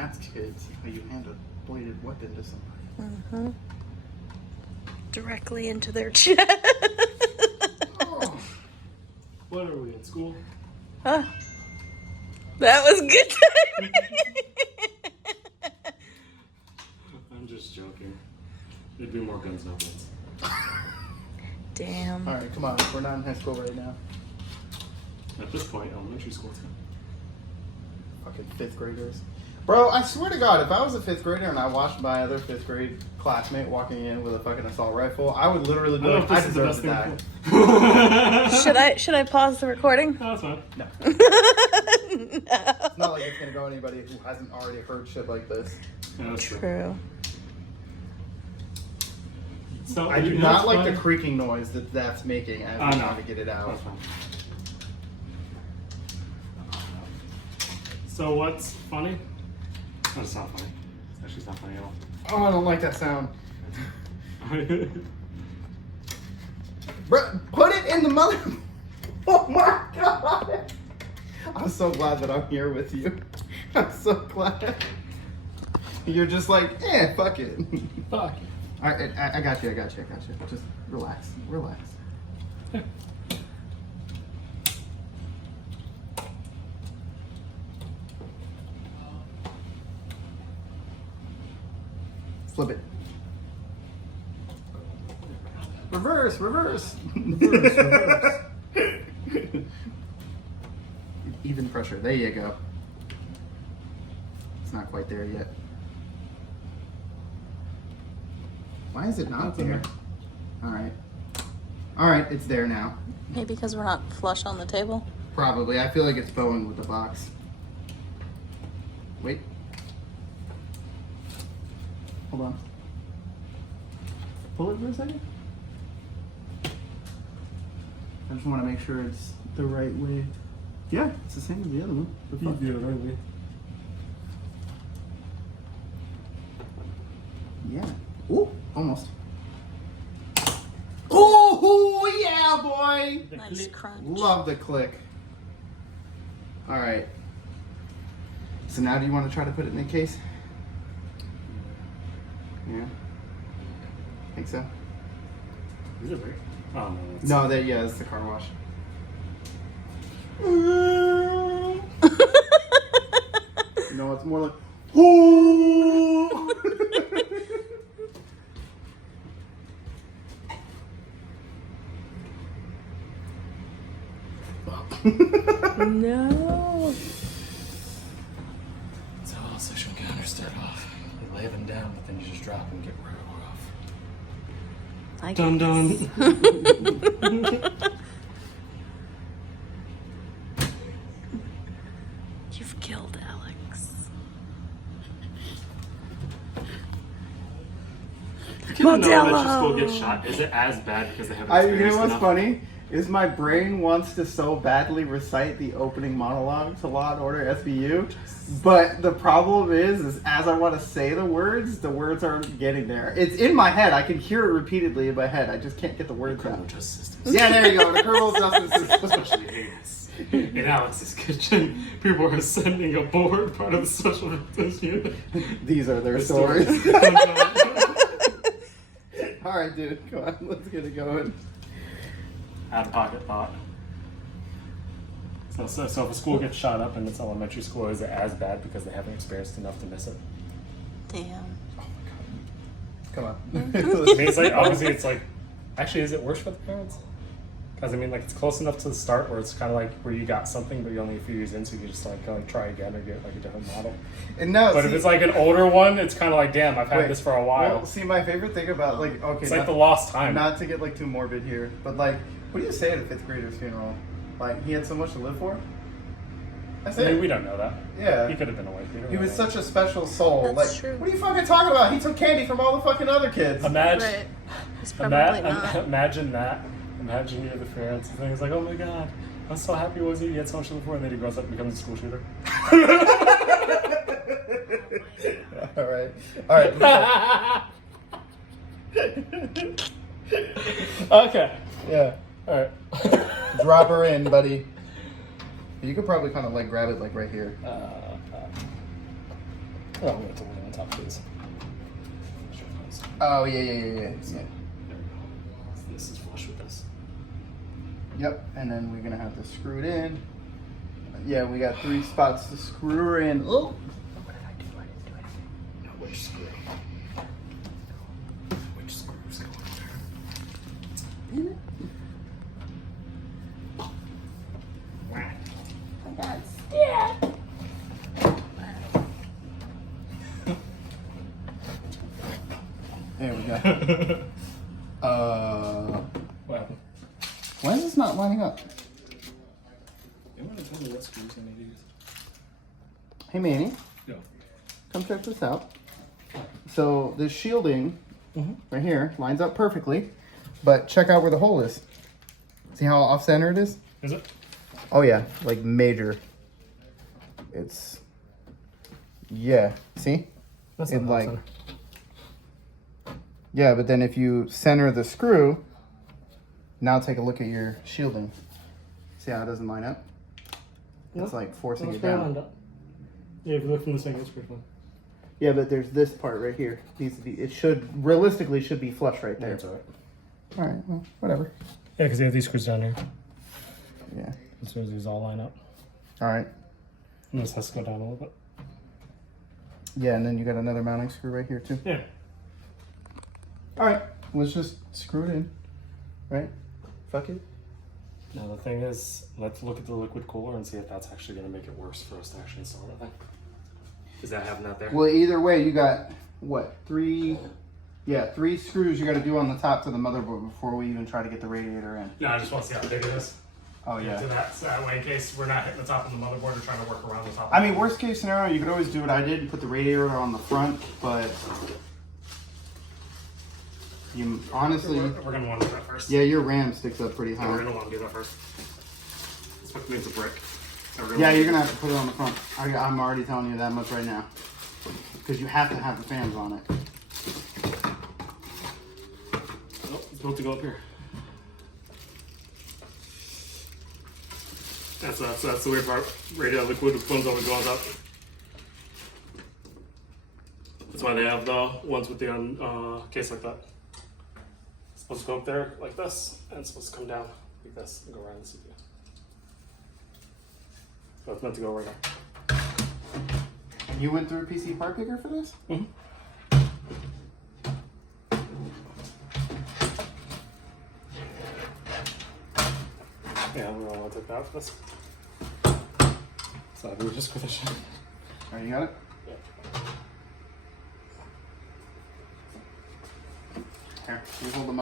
ask kids how you hand a bladed weapon to somebody. Mm-hmm. Directly into their chest. Oh. What are we in school? Huh? That was good timing. I'm just joking. There'd be more guns and bullets. Damn. All right, come on. We're not in high school right now. At this point, elementary school too. Fucking fifth graders. Bro, I swear to God, if I was a fifth grader and I watched my other fifth grade classmate walking in with a fucking assault rifle, I would literally be like, I deserve to die. Should I pause the recording? No, that's fine. No. No. It's not like it's gonna go anybody who hasn't already heard shit like this. Yeah, that's true. True. So, I do you know not what's like the funny? creaking noise that's making as I'm know. trying to get it out. That's fine. So what's funny? Oh, it's not funny. It's actually not funny at all. Oh, I don't like that sound. Bro, put it in the mother. Oh my God. I'm so glad that I'm here with you. I'm so glad. You're just like, fuck it. Fuck. I got you. Just relax. Flip it. Reverse. Even pressure. There you go. It's not quite there yet. Why is it not there? All right, it's there now. Maybe because we're not flush on the table. Probably. I feel like it's bowing with the box. Wait. Hold on. Pull it for a second. I just want to make sure it's the right way. Yeah, it's the same as the other one. The fuck? Yeah, really. Yeah. Ooh, almost. Oh, yeah, boy! Nice crunch. Love the click. All right. So now do you want to try to put it in a case? Yeah. Think so? Is it right? Oh, no. It's No, it's the car wash. No, it's more like, ooh. No. So all sexual encounters start off. You lay them down, but then you just drop and get right off. I Dun dun. You've killed Alex. The kid in elementary Modelo. school gets shot. Is it as bad because they haven't You experienced know what's enough? funny? Is my brain wants to so badly recite the opening monologue to Law and Order SVU, but the problem is as I want to say the words aren't getting there. It's in my head. I can hear it repeatedly in my head. I just can't get the words Criminal out. justice system. Yeah, there you go. The criminal justice system. Especially Vegas. In Alex's kitchen, people are sending a board, part of the social justice unit. These are their The stories. Dun, dun. All right, dude. Come on. Let's get it going. Out of pocket thought. So if a school gets shot up and it's elementary school, is it as bad because they haven't experienced enough to miss it? Damn. Come on. I mean, it's like, obviously, it's like, actually, is it worse for the parents? Because I mean, like, it's close enough to the start where it's kind of like where you got something, but you're only a few years in, so you just like try again or get like a different model. And no, But if it's like an older one, it's kind of like, damn, I've had wait, this for a while. Well, see, my favorite thing about like It's like the lost time. Not to get like too morbid here, but like, what do you say at a fifth grader's funeral? Like, he had so much to live for. That's I mean, it. we don't know that. Yeah. He could have been a wife beater. He was such a special soul. That's like, true. what are you fucking talking about? He took candy from all the fucking other kids. Imagine, Right. He's probably not. imagine that. Imagine you're the parents and things like, oh my god, I was so happy was he had so much to live for, and then he grows up and becomes a school shooter. All right. Okay. Yeah. All right. Drop her in, buddy. You could probably kind of like grab it like right here. Oh, I'm going to put it on top of these. Oh yeah. There we go. This is flush with this. Yep. And then we're gonna have to screw it in. Yeah, we got 3 spots to screw her in. Oh. What did I do? I didn't do anything. Now which screw? Which screws go in there? Whack. I got stick. There we go. What happened? Why is this not lining up? You want to tell me what screws I need to use? Hey Manny, Yeah. come check this out. So this shielding right here lines up perfectly, but check out where the hole is. See how off center it is? Is it? Oh yeah, like major. It's, yeah, see? That's It not like, awesome. yeah, but then if you center the screw, now take a look at your shielding. See how it doesn't line up? It's like forcing it down. Yeah, if you look from this angle, it's pretty fun. Yeah, but there's this part right here. Needs to be. It should realistically should be flush right there. That's alright. All right. Well, whatever. Yeah, because you have these screws down here. Yeah. As soon as these all line up. All right. And this has to go down a little bit. Yeah, and then you got another mounting screw right here too. Yeah. All right. Let's just screw it in. Right. Fuck it. Now the thing is, let's look at the liquid cooler and see if that's actually going to make it worse for us to actually install that thing. Is that having that there? Well, either way, you got what 3? Yeah, 3 screws you got to do on the top to the motherboard before we even try to get the radiator in. No, I just want to see how big it is. Oh yeah. To that, so that way, in case we're not hitting the top of the motherboard or trying to work around the top. I mean, worst case scenario, you could always do what I did and put the radiator on the front, but you honestly, we're going to want to do that first. yeah, your RAM sticks up pretty Yeah, high. we're going to want to do that first. This fucking means a brick. So Yeah, you're gonna have to put it on the front. I'm already telling you that much right now, because you have to have the fans on it. Nope, it's built to go up here. That's the weird part. Radio liquid ones always go on top. That's why they have the ones with the case like that. It's supposed to go up there like this, and it's supposed to come down like this and go around the CPU. So it's meant to go right up. You went through a PC part picker for this? Mm-hmm. Yeah, we're gonna take that out for this. So we just screw this shit. All right, you got it? Yeah. Here, you hold them up.